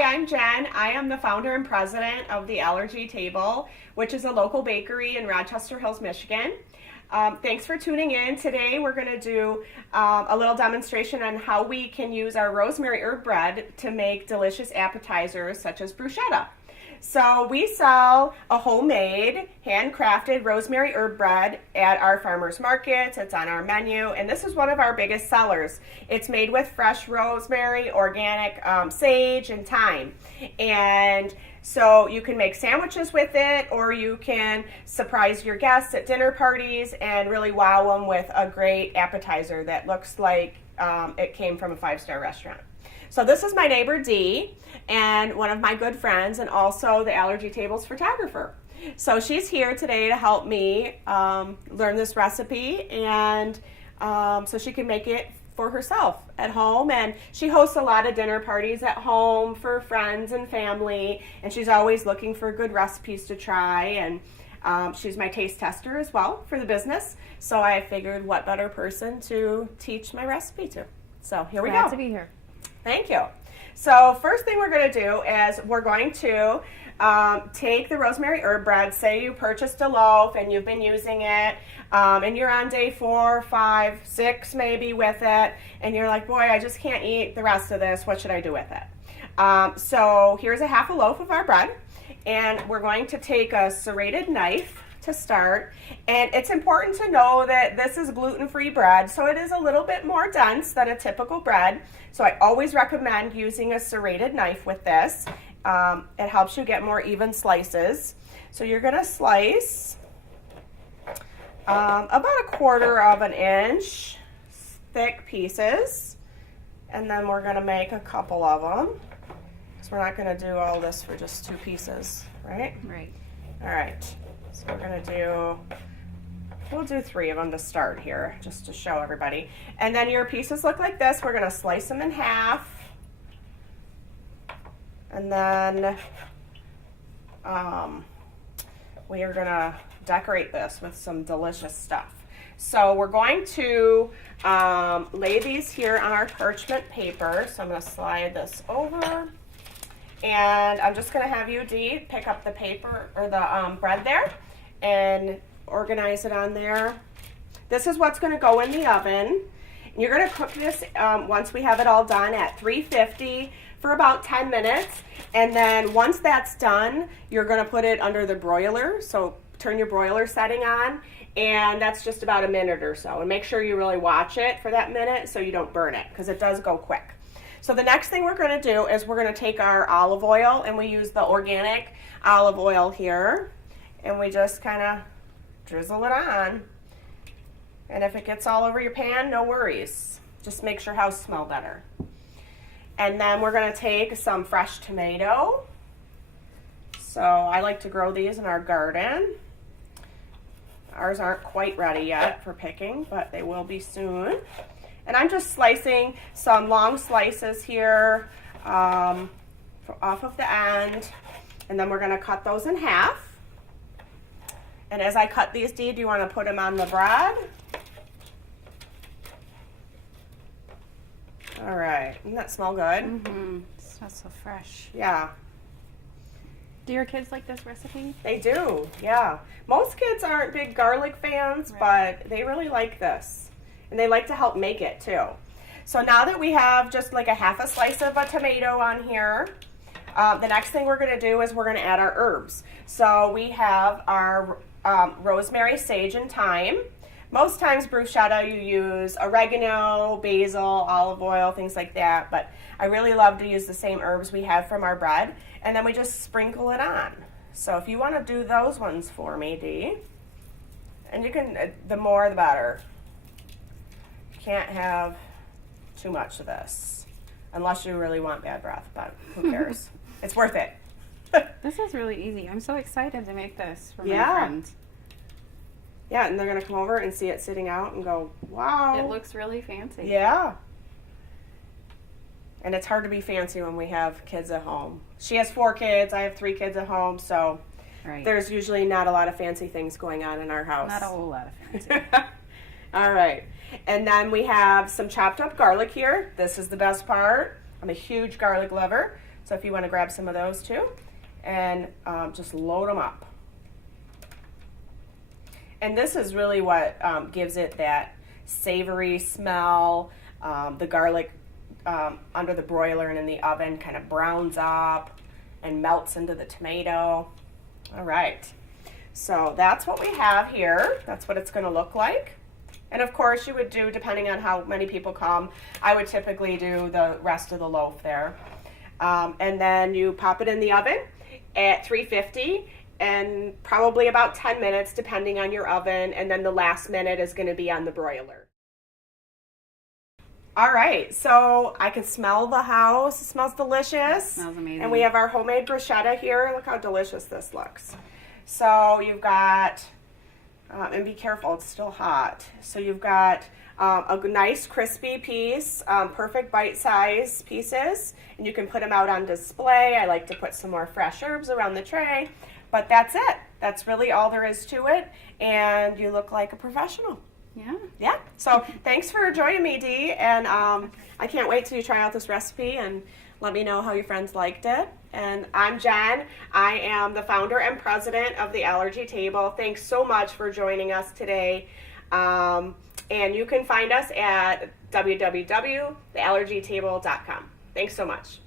Hi, I'm Jen. I am the founder and president of The Allergy Table, which is a local bakery in Rochester Hills, Michigan. Thanks for tuning in. Today we're going to do a little demonstration on how we can use our rosemary herb bread to make delicious appetizers such as bruschetta. So we sell a homemade, handcrafted rosemary herb bread at our farmers markets. It's on our menu, and this is one of our biggest sellers. It's made with fresh rosemary, organic sage, and thyme. And so you can make sandwiches with it, or you can surprise your guests at dinner parties and really wow them with a great appetizer that looks like it came from a 5-star restaurant. So this is my neighbor Dee, and one of my good friends, and also the Allergy Table's photographer. So she's here today to help me learn this recipe, and so she can make it for herself at home. And she hosts a lot of dinner parties at home for friends and family, and she's always looking for good recipes to try. And she's my taste tester as well for the business. So I figured what better person to teach my recipe to. So here we go. Glad to be here. Thank you. So first thing we're going to do is we're going to take the rosemary herb bread. Say you purchased a loaf and you've been using it, and you're on day 4, 5, 6 maybe with it, and you're like, boy, I just can't eat the rest of this. What should I do with it? So here's a half a loaf of our bread, and we're going to take a serrated knife to start. And it's important to know that this is gluten-free bread, so it is a little bit more dense than a typical bread. So I always recommend using a serrated knife with this. It helps you get more even slices. So you're going to slice about 1/4 inch thick pieces, and then we're going to make a couple of them, because we're not going to do all this for just 2 pieces, right? Right. All right. So we'll do 3 of them to start here, just to show everybody. And then your pieces look like this. We're going to slice them in half. And then we are going to decorate this with some delicious stuff. So we're going to lay these here on our parchment paper. So I'm going to slide this over. And I'm just going to have you, Dee, pick up the paper or the bread there and organize it on there. This is what's going to go in the oven. You're going to cook this once we have it all done at 350 for about 10 minutes. And then once that's done, you're going to put it under the broiler. So turn your broiler setting on, and that's just about a minute or so. And make sure you really watch it for that minute so you don't burn it, because it does go quick. So the next thing we're going to do is we're going to take our olive oil, and we use the organic olive oil here, and we just kind of drizzle it on. And if it gets all over your pan, no worries. Just makes your house smell better. And then we're going to take some fresh tomato. So I like to grow these in our garden. Ours aren't quite ready yet for picking, but they will be soon. And I'm just slicing some long slices here off of the end. And then we're going to cut those in half. And as I cut these, Dee, do you want to put them on the bread? All right. Doesn't that smell good? Mm-hmm. It smells so fresh. Yeah. Do your kids like this recipe? They do, yeah. Most kids aren't big garlic fans, Right. but they really like this. And they like to help make it too. So now that we have just like a half a slice of a tomato on here, the next thing we're going to do is we're going to add our herbs. So we have our rosemary, sage, and thyme. Most times bruschetta you use oregano, basil, olive oil, things like that. But I really love to use the same herbs we have from our bread. And then we just sprinkle it on. So if you want to do those ones for me, Dee, and you can, the more the better. Can't have too much of this unless you really want bad breath, but who cares? It's worth it. This is really easy. I'm so excited to make this for my Yeah. friends. Yeah, and they're going to come over and see it sitting out and go, wow. It looks really fancy. Yeah. And it's hard to be fancy when we have kids at home. She has 4 kids. I have 3 kids at home, so Right. there's usually not a lot of fancy things going on in our house. Not a whole lot of fancy. All right. And then we have some chopped up garlic here. This is the best part. I'm a huge garlic lover. So if you want to grab some of those too, and just load them up. And this is really what gives it that savory smell. The garlic under the broiler and in the oven kind of browns up and melts into the tomato. All right, so that's what we have here. That's what it's going to look like. And of course you would do, depending on how many people come, I would typically do the rest of the loaf there. And then you pop it in the oven at 350 and probably about 10 minutes depending on your oven, and then the last minute is going to be on the broiler. All right, so I can smell the house. It smells delicious. It smells amazing. And we have our homemade bruschetta here. Look how delicious this looks. So you've got, and be careful, it's still hot. So you've got a nice crispy piece, perfect bite-sized pieces, and you can put them out on display. I like to put some more fresh herbs around the tray, but that's it. That's really all there is to it, and you look like a professional. Yeah. So thanks for joining me, Dee, and I can't wait till you try out this recipe and let me know how your friends liked it. And I'm Jen. I am the founder and president of The Allergy Table. Thanks so much for joining us today. And you can find us at www.TheAllergyTable.com. Thanks so much.